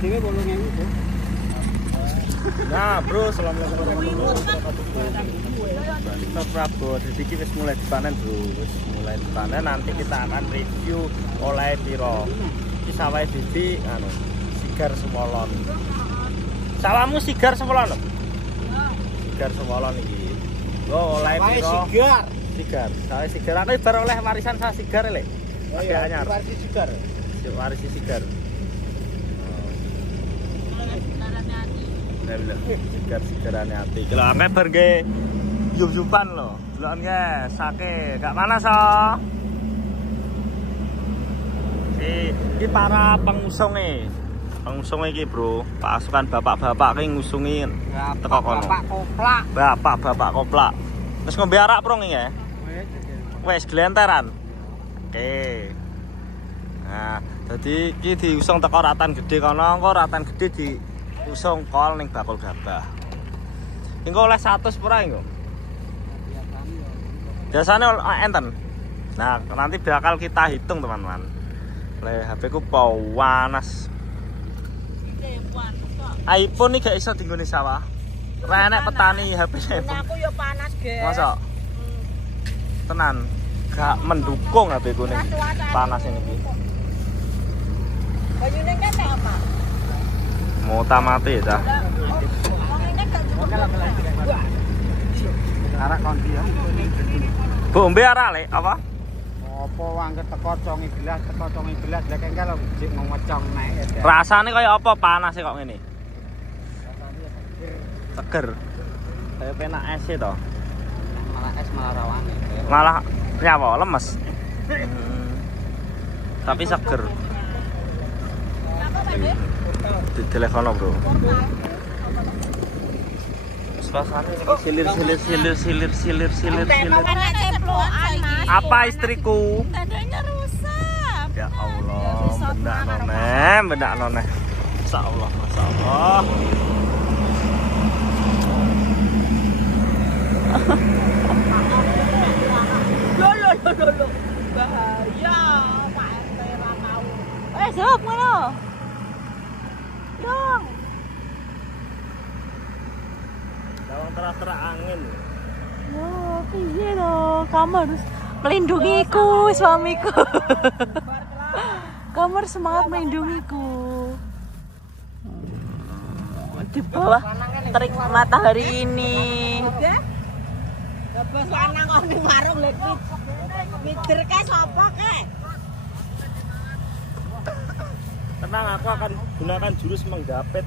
dhewe 8.000, Bro. Nah, Bro, assalamualaikum warahmatullahi wabarakatuh. Prabowo, jadi kita mulai dipanen, Bro. Wis mulai dipanen, nanti kita akan review oleh piro. Iki sawah Didi sigar semolon. Sawahmu sigar semolon? Sigar semolon iki. Yo oleh piro? Sigar. Sigar. Sawah sigar. Aku ibar oleh warisan sawah sigar le. Oh iya, warisi sigar. Warisi sigar. Sigar-sigarane ati. Lho angke bar nggih yup-yupan lho. Delok nggih sake, gak panas oh. Iki para pengusunge. Pengusunge iki, Bro. Pasukan bapak-bapak ki ngusungi teko kono. Bapak koplak. Bapak-bapak koplak. Wis ngombe arak prong iki ya? Wis glenteran. Oke. Nah, jadi iki diusung teko ratan gede kono, engko ratan gede di usung kol ning bakul gabah. Engko oleh 100 pura engko. Biasanya enten. Nah, nanti bakal kita hitung, teman-teman. Le HP ku panas. iPhone iki gak iso dinggone sawah. Renek petani HP iPhone. Aku yo panas, Guys. Masa? Tenan. Gak mendukung HP ku ning panas ini iki. Banyune kan apa? Mau tamati ya, Cah. Arak kondi ya. Bu, mbe arak le apa? Apa wangke teko congi gelas, lah kan kalau jek mau ngecong naik ya. Rasane kaya apa panas kok ngene? Seger. Kayak penak es e to. Malah es malah rawane. Malah nyawa lemes. Tapi seger. Di telepono, Bro. Suasana silir. Apa istriku? Tandanya rusak. Ya Allah, benak noneh. Masyaallah, masyaallah. Loh. Bahaya, Pak RT ra tau. Sob ngono. Dong. Lawang terang angin. Oh, piye to? Kamu harus melindungiku, suamiku. Kamu harus semangat melindungiku. Di bawah terik matahari ini. Bos lanang kok ning warung lek mikir ke sapa ke? Tenang, aku akan gunakan jurus menggapit.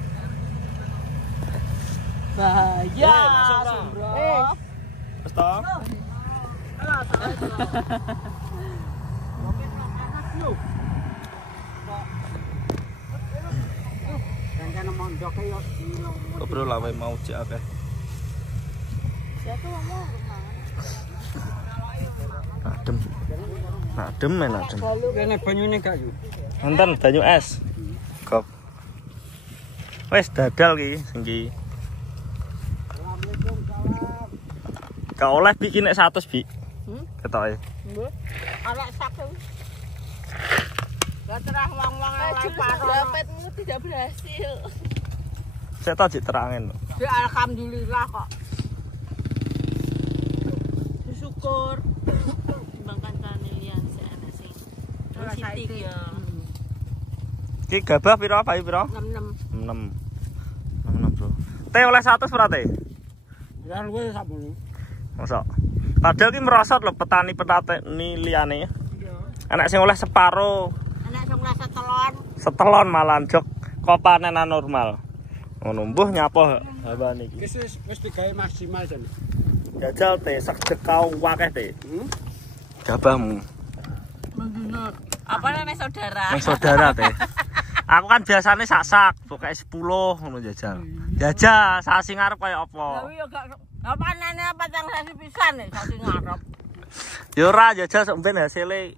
Bahaya, masuk, Bro. Wes to? Kan mondok yo. Bro lawe mau cek akeh. Siapa ngomong? Adem. Kene banyune gak yo. Nonton banyu es. Kok. Wes dadal ki sing ki. Gak oleh bikin nek 100, Bi. Ketoke. Nggih. Arek sak. Lah terah wong-wong oleh paro. Dapatmu tidak berhasil. Saya tahu cik terangin. Ya alhamdulillah kok. Syukur. Timbangkan kanelian ana sing. Sitik ya. Ki gabah piro apa piro? 66. 6, Bro. Teh oleh 100 ora teh? Ya luwe sakmono. Mosok. Padahal ki merosot lho petani liyane. Iya. Anak sing oleh separo. Anak sing oleh setelon. Setelon malan jok kok panenan normal. Ngono mbuh nyapa hawa niki. Wis digawe maksimal jan. Jajal teh sak dekau akeh teh. Gabahmu. Menurut apa namanya saudara? Nek saudara teh. Aku kan biasanya sak pokoke 10 ngono jajal. Jajal sak sing ngarep kaya apa? Lah yo gak apa nene patang sasi pisan nek sasi ngarep. Yo ora jajal sok ben hasile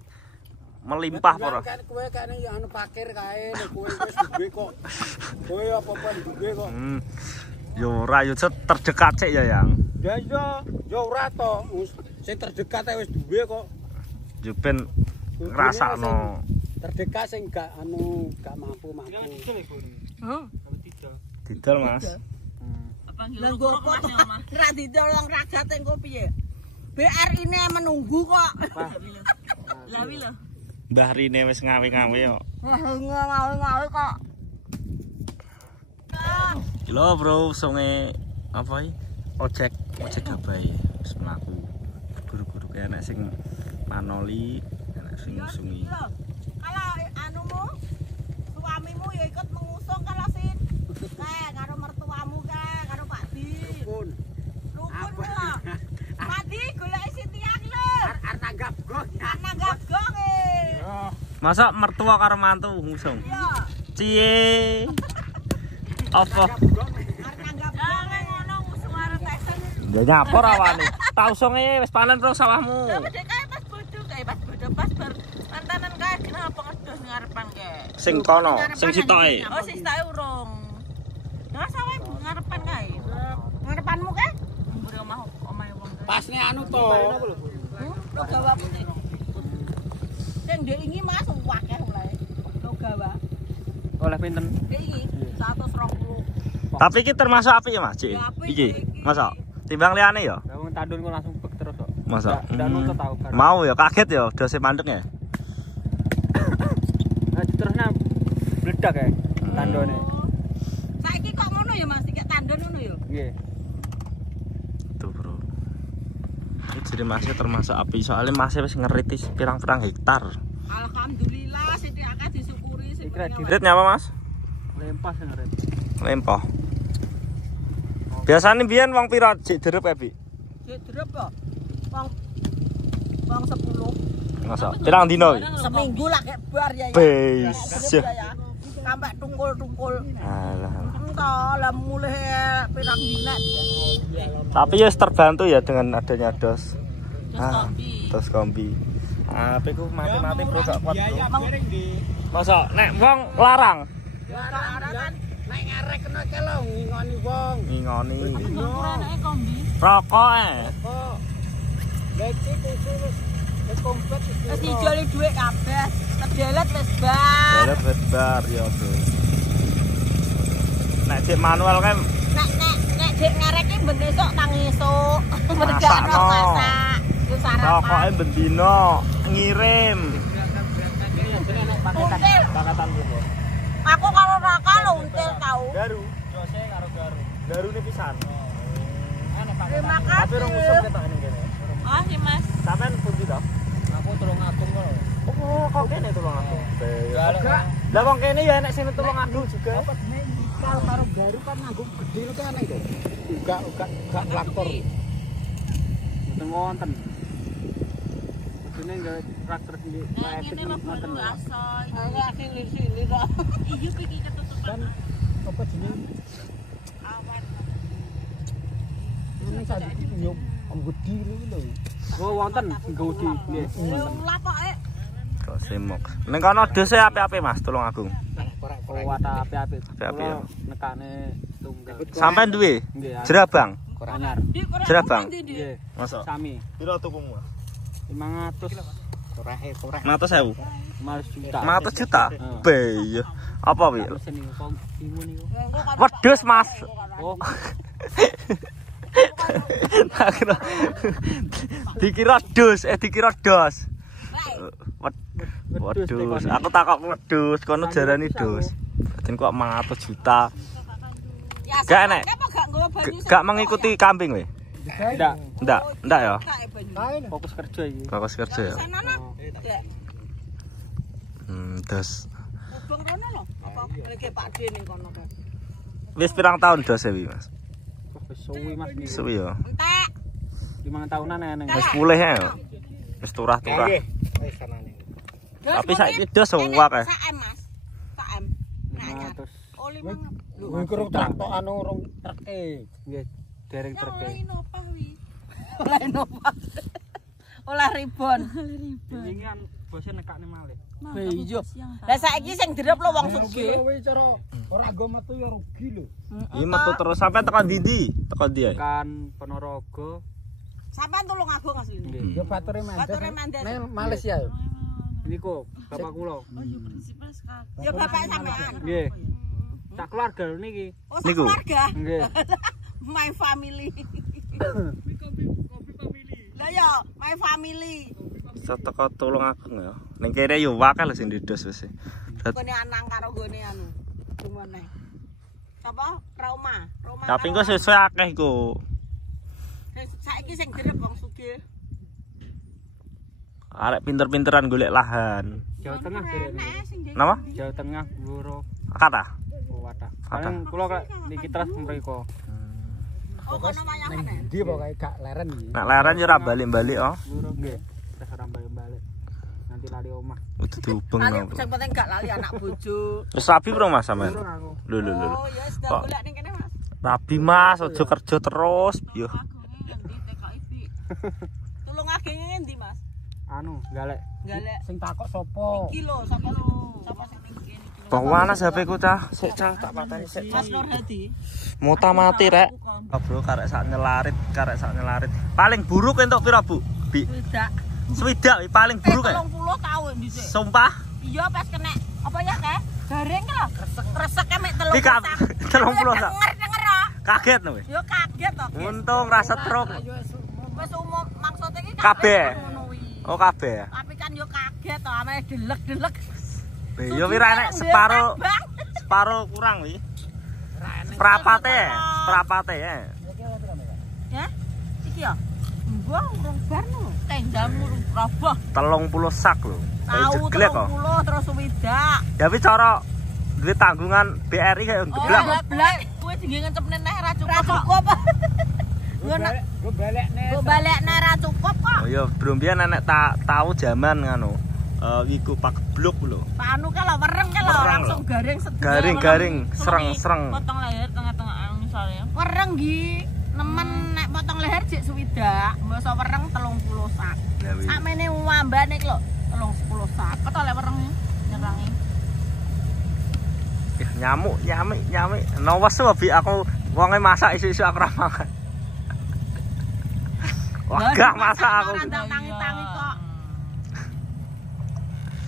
melimpah ora. Kan kowe kene ya anu pakir kae nek kowe wis duwe kok. Kowe apa-apa duwe kok. Yo ora yo terdekat sik ya, Yang. Ya yo ora to. Sing terdekat wis duwe kok. Yo ben ngrasakno. Terdekat sing gak mampu. Didol, Mas. Lah nggo apa to? Ra didol wong ragat engko piye? BR ini menunggu kok. Lah wi lho. Mbah Rine wis ngawe-ngawe kok. Ngawe-ngawe kok. Lho, Bro, sunge apa iki? Ojek gabai wis mlaku. Guru-guru kayak enek sing manoli, enek sing ngusungi. Kalau anumu suamimu ya ikut mengusung kalau Sin. Kae karo mertuamu kae karo Pak Di. Rukun lho. Pak Di golek Sitian lho. Arep nanggap gong. Nanggap gong e. Masa mertua karo mantu ngusung? Iya. Cie. Apa? Arep nanggap gong e ngono ngusung arep tesen. Ya nyapa rawane. Tau songe wis panen bro sawahmu. Lah bedhe kae pas bojo kae pas bojo pas bar mantanan kae kenapa ngedos ngarepan kae. Sing kono, sing sitoke. Oh sing sitoke urung. Lah sawah ngarepan kae. Ngarepanmu kae? Mburi omah omahe wong kae. Pasne anu to. Lo gawa putih. Sing ndek iki Mas akeh oleh. Lo gawa. Oleh pinten? Ndek iki 120. Tapi iki termasuk apik ya, Mas, Cik? Ya, apik, Iki. iki. Masa timbang liyane ya? Lah wong tandunku langsung bek terus kok. Masa? Ndak nuntut tau kan. Mau ya kaget ya dose mandek ya. Nah, terusnya bledak ya tandone. Saiki kok ngono ya Mas, iki tandon ngono ya. Nggih. Tuh, Bro. Ini jadi masih termasuk api soalnya masih wis ngeriti pirang-pirang hektar. Alhamdulillah sithik akeh disyukuri sing. Rit nyapa, Mas? Lempas ngeret. Lempoh. Biasanya biyen wong pira sik derep Bi? Sik drep kok. Wong 10. Masa? Pirang dino iki? Seminggu lah kayak bar ya. Beis. Sampai tungkul-tungkul. Alah. Entah lah mulai pirang dina dia. Tapi ya terbantu ya dengan adanya dos. Kombi. Dos kombi. HP ku mati-mati bro gak kuat bro. Masa nek wong larang? Kan Nek ngarek kena kelo ngingoni wong. Ngingoni. anake kombi. Rokok Kok. Lah iki wis komplit Wis dijoli dhuwit kabeh. Kedelet wis bar. Belet bebar ya bro. Nek cek manual kan Nek dik ngarek iki ben esuk nang esuk. Mergakno masak. Ku sarapan. rokoke bendino ngirim. Until. Pakatan bro. Aku karo Raka lho until tau. Garu, jose karo garu. Garune pisan. Terima Tapi rong usum kasih. ketok ini kene. Oh, sih Mas. Sampean pundi to? Aku tulung agung kok. Oh, kok kene tulung aku. Lah wong kene ya nek sing tulung aku juga. Kalau karo garu kan nganggo gede lho kan itu. Uga traktor. Mboten wonten. Kudune nggawe traktor sendiri. Nah, ngene mlebu rasa. Aku akhir lili kok. Iya iki ketutupan. Apa jeneng? Awan. Ini sadar nyuk gede lho. Oh wonten gede nggih. Lah pokoke Kok semok. Ning kono dose apik-apik Mas, tulung agung. Kuat apik-apik. Apik-apik ya. Nekane tunggal. Sampean duwe Nggih. jerabang. Anyar. Jerabang. Nggih. Masa? Sami. Piro tukumu? 500. 100.000. 500 juta. 100 juta? Be iya. Apa wi? Mesin niku kok timun niku. Wedhus Mas. Oh, Tak kira. Dikira dos, dikira dos. Wedhus. Aku takok wedhus, kono jarani dos. Berarti kok 100 juta. Ya, Gak enek. Apa gak nggawa banyu? Gak mengikuti kambing we. tidak. Ndak ya. Fokus kerja iki. Fokus kerja ya. Sanana. Dos. Bang rono lho. Apa mriki Pak D ning kono kae. Wis pirang tahun dos wi Mas? Wis suwi Mas niku. Suwi ya. Entek. 5 tahunan eneng. Wis pulih ya. Wis turah-turah. Tapi saiki dos akeh. Saem Mas. Saem. Nah, 500. oh 5. Lho iku traktor anu rong treke. Nggih, dereng treke. Oleh nopah wi. Oleh nopah. Oleh ribon. Ini kan bose nekakne malih. Iya. Lah saiki sing direp lho wong sugih. Kowe cara ora nggo metu ya rugi lho. Iki metu terus sampai tekan ndi? Tekan ndi ae? Kan Ponorogo. Sampeyan tulung agung asline. Nggih. Ya bature Bature Mandes. Malaysia. Niku bapak kula. Ya bapak sampean. Nggih. Tak keluarga lho niki. Oh, Niku? keluarga. Nggih. My family. Lah ya, my family. Seteko tulung aku ya. Ning kene yo wakeh lho sing didos wis. Gone anang karo gone anu. Gimana? Sapa? Roma. Tapi engko sesuai akeh iku. Saiki sing direp wong sugih. Arek pinter-pinteran golek lahan. Jawa Tengah jare. Napa? Jawa Tengah Bluro Kata. Kuwata. Kata. Paling kula kok niki terus mriko. Oh, kono wayangane. Ndi pokoke gak leren iki. Nek leren yo ora balik-balik oh. Bluro nggih. Terus ora balik-balik. Nanti lari omah. Udah diubeng Lali no. sing penting gak lali anak bojo. Wis rapi bro Mas sampean. Bluro aku. Lho lho lho. Oh, ya wis Kok? golek ning kene, Mas. Rapi Mas, aja kerja terus. Yo. Agone ngendi TKI. Tulung agene ngendi, Mas? Anu, galek. Galek. Sing takok sapa? Iki lho, sapa sing ning kene iki lho. Bawa mana HP ku cah? Sik cah tak pateni sik. Mas Nur Hadi. Mota mati rek. Oh, bro karek sak nyelarit. Paling buruk entuk pira, Bu? Bi. Tidak. Swidak paling buruk kae. 30 tahun dhisik. Sumpah. Iya pas kena apa ya kae? Garing lho. Kresek mek 30 Iki kak, 30 sak. Denger kok. Kaget no. Yo kaget to. Untung rasa truk. Wis umum maksudnya iki Kabeh. ngono kuwi. Oh kabeh. Tapi kan yo kaget to ame delek-delek. Yo pira nek separo kurang wi. Seprapate ya. Ya? Iki ya. Gua urung bar no. Tendam urung roboh. 30 sak lho. Tahu Jeglek kok. 30 terus swidak. Tapi cara duwe tanggungan BRI kayak geblak. Oh, geblak. Kuwi tinggi ngecepne neh ra cukup. Gue balik neh ra cukup kok. Oh iya, brombian nenek tahu zaman ngono. Iku pak blok lho. Pak anu ka lho wereng ka lho langsung garing sedaya. Garing, sereng. Potong leher tengah-tengah misalnya. Wereng gi nemen nek potong leher jek swidak, mbok wereng 30 sak. Sakmene wambane iki lho 30 sak. Kok lek wereng nyerangi. Nyamuk. Nawas wae aku wonge masak isu-isu aku ora makan. Wah, gak masak aku. Tangi-tangi kok.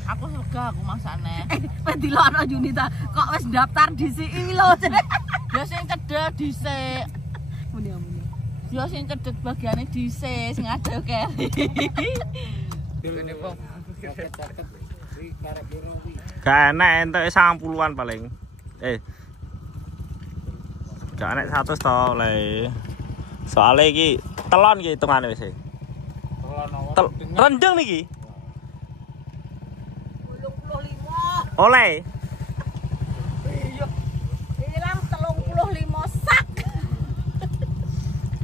Aku suka aku masakne. Pendilo ana Junita kok wis daftar dhisik iki lho. Ya sing cedhek dhisik. Muni. Ya sing cedhek bagiane dhisik sing ada keri. Dene wong. Gak enak entuk 90-an paling. Gak enak 100 to le. Soale iki telon iki hitungane wis. Rendeng niki. 85. Oleh. Iya. Ilang 35 sak.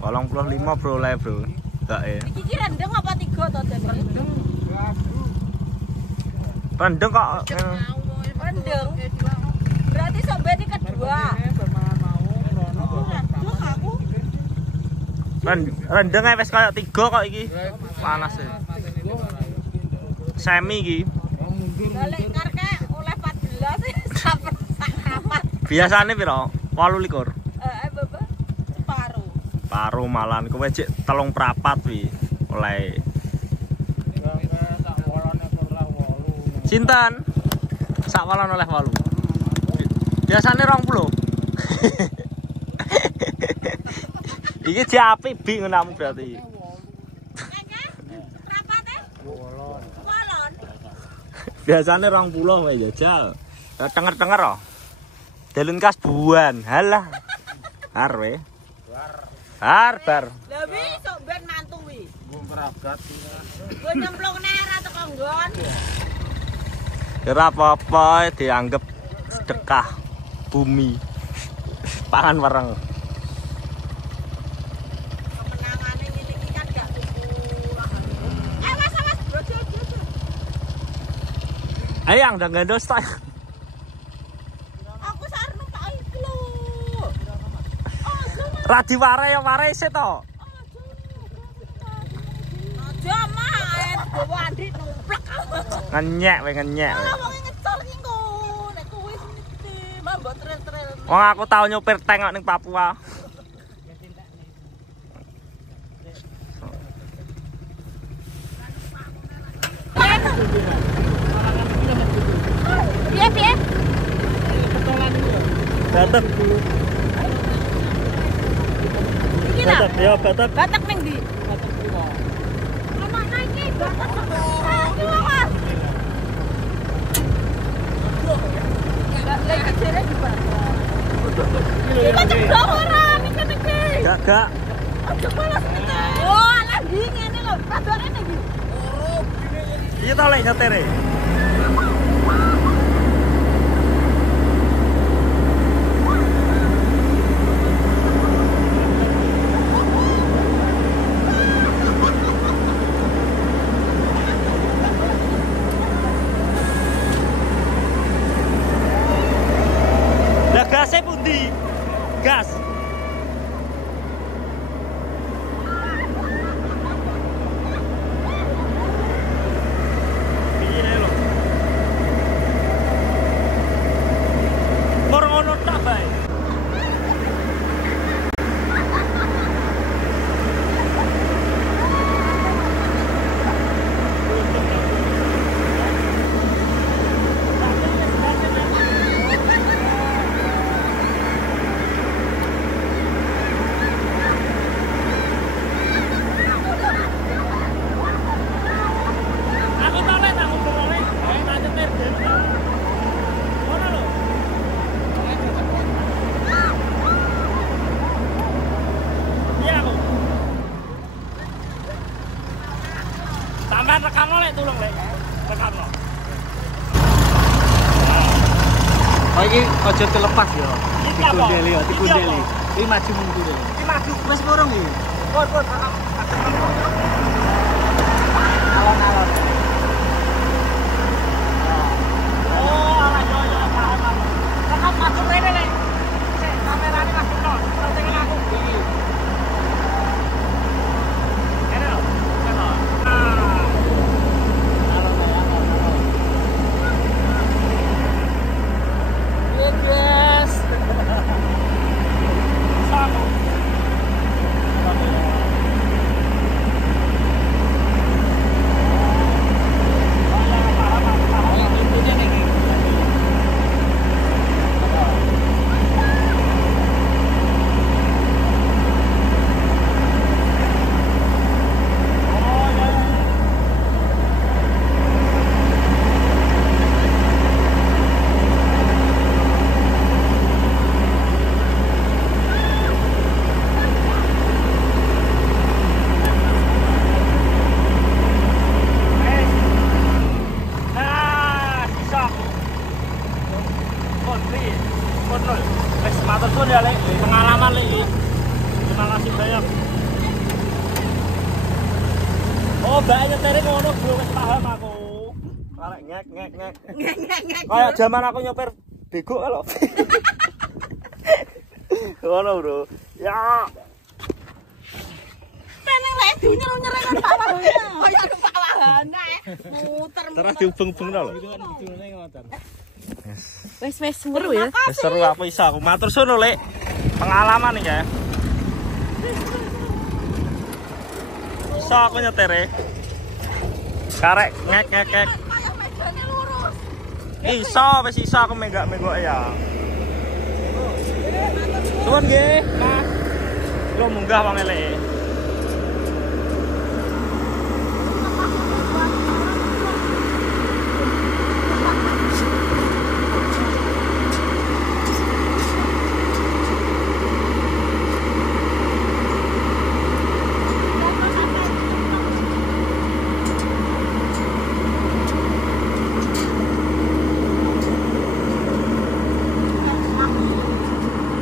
85 bro le bro. Gak Iki ki rendeng apa 3 to jane? Rendeng kok. Rendeng. Berarti sampai di kedua. Rendeng wis kaya 3 kok iki. Panas e. Semi iki. Balik karke oleh 14 sak rapat. Biasane piro? 28. Baba. Separuh. Paruh malan kowe cek 3 prapat wi oleh. Sinten? Sak walon oleh 8. Biasane 20. Iki diapik bi ngono berarti. Biasane 20 wae jajal. Tenger-tenger oh. Delun kas buan. Halah. Arwe. Bar. Lah wi sok ben mantu wi. Gue keragat. Gue nyemplung neh ra teko nggon. Ora apa-apa dianggap sedekah bumi. Pangan wereng. Kemenangane ngene iki kan gak tuku. Awas bojo. Ayo yang udah gandos tak. Aku sarep numpak iki lho. Radi ware sih to. Aja mah, bawa Andi numplek. Ngenyek we ngenyek. Lah wong ngecor iki engko nek kuwi niti, mbok trail-trail. Wong aku tau nyopir tank kok ning Papua. Piye? Petolan iki. Batak. Iki lah. Batak ya, batak. Batak ning ndi? Batak kuwi. Ana iki batak. Aduh, Mas. Lagi jere di batak. Batak ora iki. Gak. Aduh, malas iki. Oh, ala ndi ngene lho. Badake ning ndi? Iya tau lek nyetere. Lah gasnya pundi? Gas. Piye lho? Mor ngono tak bae. Aku tole tak ngobrol ae tak nyetir dhewe. Ngono lho. Iya aku. Sampeyan rekano lek tulung lek. Rekano. Oh iki aja dilepas ya. Iki apa? Dikundeli ya, dikundeli. Iki apa? Iki maju mundur. Iki maju. Wis murung iki. Pun. Alon-alon. Oh, ala yo paham. Tekan maju rene lek. Sik, kamerane maju to. Penting aku. Kene lho. Kene. Ah. Yes. Sama. Nah, bisa aku. Konol. Wes matur suwun ya, Lek. Pengalaman Lek iki. Terima kasih banyak. Oh, mbak nyetir ngono, Bro, wis paham aku. Karek ngek. Ngek. Kayak zaman aku nyopir bego lho. Ngono, Bro. Ya. Peneng lek dunyer-nyer nang bawah. Kaya numpak wahana muter. Terus diubeng-ubeng lho. Dulune ngoten. Wis seru ya. Wis seru aku iso aku. Matur suwun Lek. Pengalaman iki ya. Iso aku nyetir. Karek ngek. Kaya mejane lurus. Iso, wis iso aku menggak-menggok ya. Suwun nggih, Mas. Lo munggah wong eleke.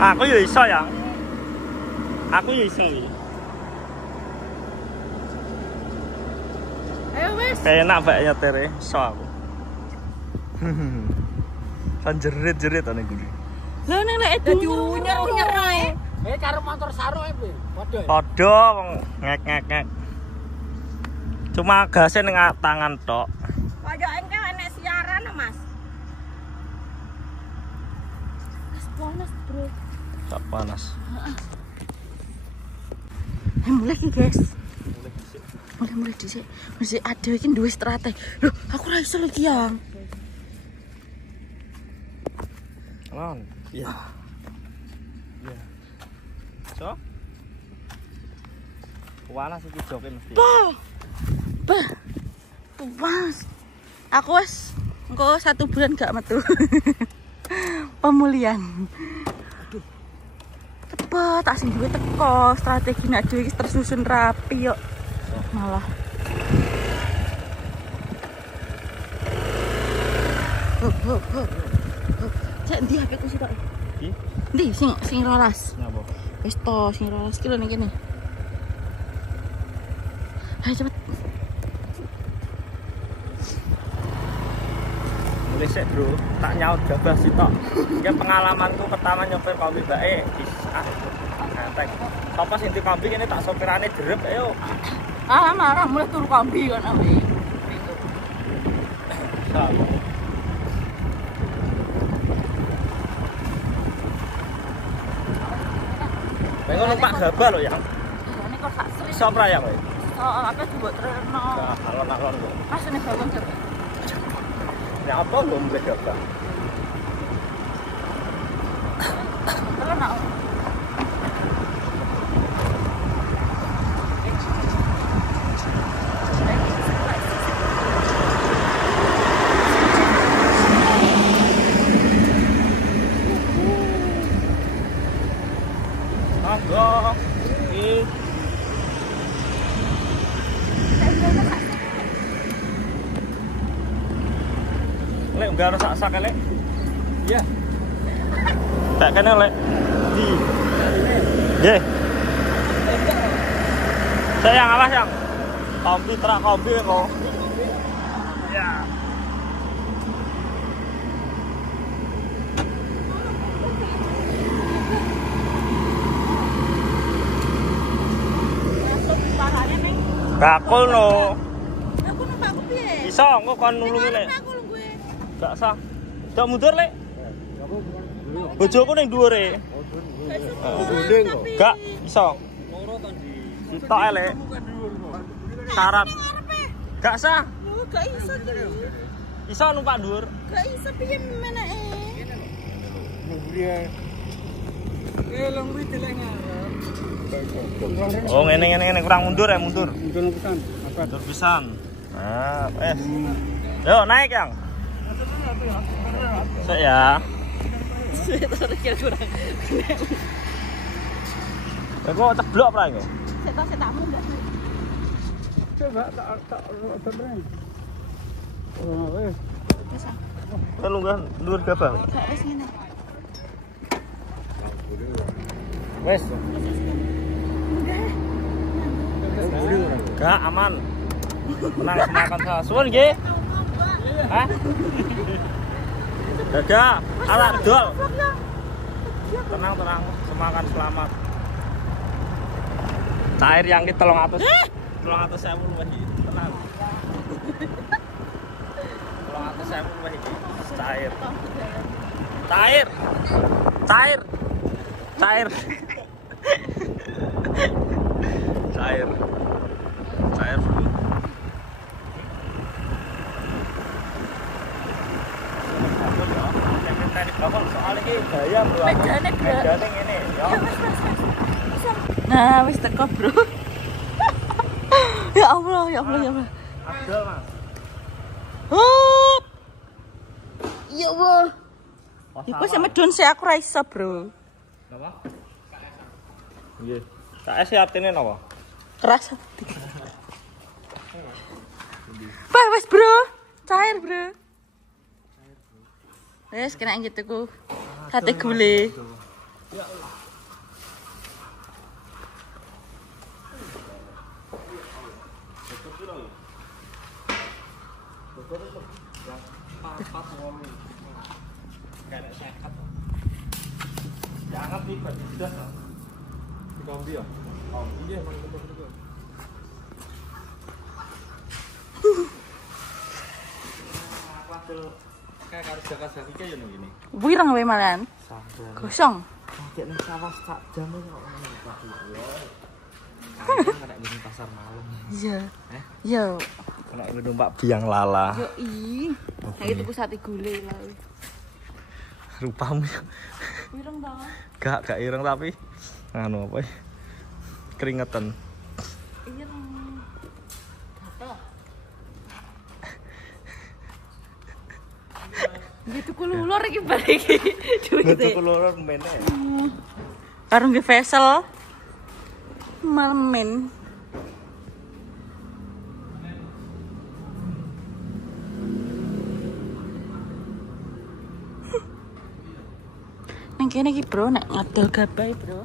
Aku yo iso ya. Aku yo iso. Ayo wis. Enak mbak nyetir iso aku. Kan jerit-jerit ana iki. Lah ning lek dunyer-nyer ae. Karo motor saru ae kuwi. Padha. Padha wong ngek. Cuma gasnya ning tangan tok. Kaya engke enek siaran, Mas. Wis panas, Bro. Tak panas. Mulai iki, guys. Mulai dhisik. Mesti ada iki duwe strategi. Loh, aku ra iso iki, Yang. Non. Iya. Iya. So. Panas iki joke mesti. Bah. Pas. Aku wis engko 1 bulan gak metu. Pemulihan. Aduh. Cepet tak sing duwe teko, strategi nek dhewe iki tersusun rapi yo. Malah. Cek ndi HP-ku sih, Pak? Ndi sing rolas. Napa? Wis to sing rolas ki lho ning kene. Ayo cepet. Mulai sik, Bro. Tak nyaut gabah sitok. Iki pengalamanku pertama nyopir kombi bae santai. Sapa sing di kombi ini tak sopirane jerep ayo. Marah mulai turu kombi kan awe. Pengen numpak gabah lho ya. Ini kok sak sri. Iso pra ya kowe? Oh, apa dibuat terno. Alon-alon kok. Masune balon cepet. Ya apa kok mulai gabah? Terno. Monggo. Iki lek enggak sak-sak lek. Iya. Tak kene lek. Di. Nggih. Sayang awas yang. Kombi terak kombi kok. Ya. Parahnya ning. Bakul no. Aku numpak piye? Iso engko kon nulungi lek. Aku lho gue. Gak sah. Dok mundur lek. Bojoku ning dhuwure. Gendeng kok. Gak iso. Sitok ae lek. Syarat. Gak sah. Lho gak iso iki. Iso numpak dhuwur. Gak iso piye meneke? Long kuwi deleng ngarep. Oh ngene kurang mundur ya mundur. Mundur pisan. Apa? Mundur pisan. Nah, Yo naik yang. Sok ya. Kurang. Kok ceblok pra iki? Setak-setakmu enggak? Coba tak beneran. Oh, wes. Bisa. Lunggah dhuwur gabah. Gak wis ngene. Wes. Gak aman. Tenang semakan saya. Suwun nggih. Hah? Dadah, alat dol. Tenang, semakan selamat. Cair yang ki 300.000 luwih iki. Tenang. 300.000 luwih iki. Cair. Bro. Soalnya ini gaya bro. Mejane ngene ya. Nah, wis teko, Bro. Ya Allah. Abdul, Mas. Hup. Ya Allah. Iku sing medun sik aku ra iso, Bro. Napa? Nggih. KS artine napa? Keras. Bah, wis, Bro. Cair, Bro. Wes kena gitu ku. Sate gule. Ya Allah. Jangan tiba-tiba di kombi ya. Oh, iya emang betul-betul. Kayak harus jaga sakit kayak gini. Wirang wae malan. Gosong. Kayak nih sawas tak jamu kok ngene Pak. Ada di pasar malam. Iya. Iya. Kena numpak biang lala. Yo i. Kayak tuku sate gule lah. Rupamu. Ireng dong. Gak ireng tapi anu apa ya? Keringetan. Ireng. Gatel. Gitu kululur iki bar iki. Gitu kulur mene. Karo nggih vessel. Malemen. Nang kene iki, Bro, nek ngadol gabai, Bro.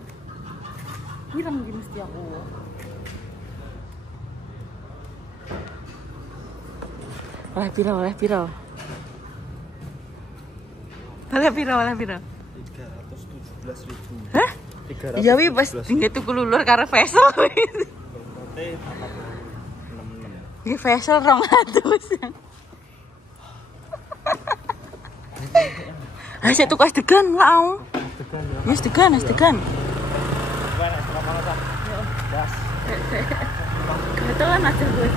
Ireng iki mesti aku. Oleh piro? Oleh piro? 317.000. Hah? 300. Iya wi pas tinggal tuku lulur karo vessel. Berarti 66. Iki vessel 200. Ayo tuku es degan lah. Es degan. Bukan es mangan. Das. Kebetulan aja gue.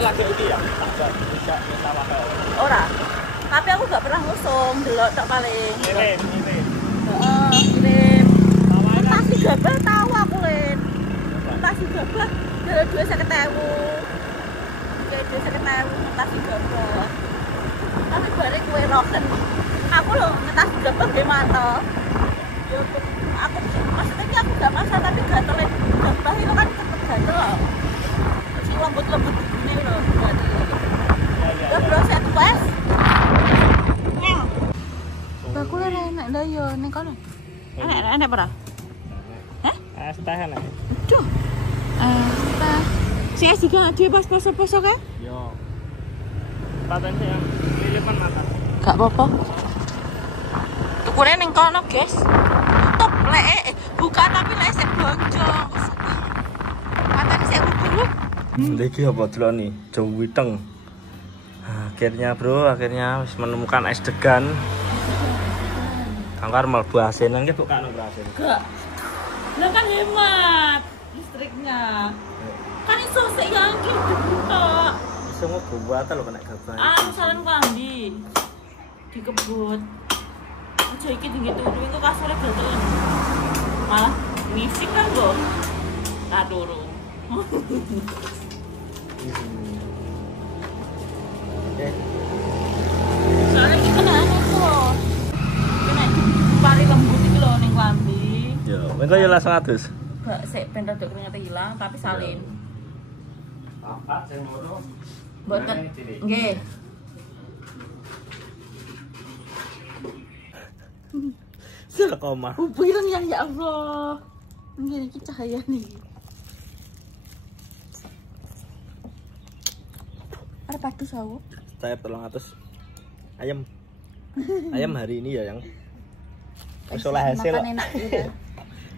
Lagi iki ya. Bisa salah kau. Ora. Tapi aku gak pernah ngusung, delok tok paling. Ini. Heeh, kirim. Pasti gabah tahu aku, Lin. Pasti gabah dari 250.000. Kayak 250.000 pasti gabah. Tapi bare kue roken. Aku lho ngetas gabah ge mantel. Yo aku maksudnya aku gak masak tapi gatelin gabah itu kan tetep gatel loh. Si lembut-lembut gini loh. Ya bro, saya tuh es. Aku lah enak dah yo, nih kono. Enak berapa? Hah? Es teh enak. Duh. Si es juga dia pas poso-poso kan? Yo. Paten sih yang lilipan mata. Gak apa-apa. Tukune ning kono, guys. Tutup lek buka tapi lek sik bonjong. Katanya sik bubuk. Lagi apa delok nih? Jowiteng. Akhirnya bro, wis menemukan es degan. Angkar mlebu asinan ki bukan ono asin. Gak. Lah kan hemat listriknya. Kan iso sik yang iki dibuka. Iso ngobuat lho kena gabah. Saran kambi. Dikebut. Aja iki tinggi turu iku kasure gatel. Malah ngisik kan kok. Tak turu. Soalnya kita aneh kok. Kena pari lembut iki lho ning klambi. Yo, engko yo langsung adus. Gak sik ben rada keringet ilang tapi salin. Apa sing ngono? Mboten. Nggih. Sekoma. Bubiran yang ya Allah. Nggih iki cahaya nih. Ada padu sawo. Saya 300. Ayam. Ayam hari ini ya yang wis oleh hasil. Makan enak gitu.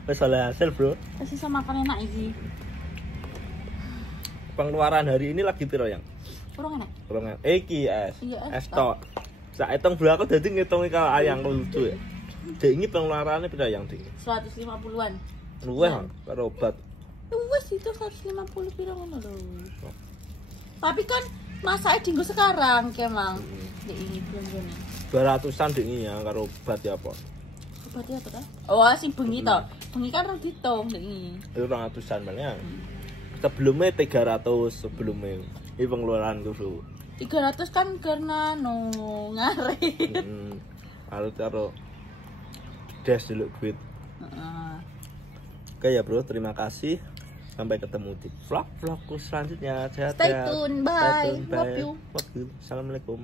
Wis oleh hasil, Bro. Wis iso makan enak iki. Pengeluaran hari ini lagi piro yang? Kurang enak. Kurang iki es. Iya, Es tok. Sak hitung bro aku dadi ngitung kalau ayang lucu ya. Dek ini pengeluarannya piro yang ding? 150-an. Luwih karo obat. Wes itu 150 piro ngono lho. Tapi kan masake dinggo sekarang kemang. Dek ini belum-belum. 200-an dek ini ya karo obat ya apa? Obatnya apa ta? Oh, sing bengi to. Bengi kan rong ditung dek ini. Itu 200-an malah. Sebelumnya 300 sebelumnya. Ini pengeluaranku bro. 300 kan karena no ngarit. Taruh dash dulu duit. Oke ya bro, terima kasih. Sampai ketemu di vlog-vlogku selanjutnya. Stay tune, bye. Love you. Assalamualaikum.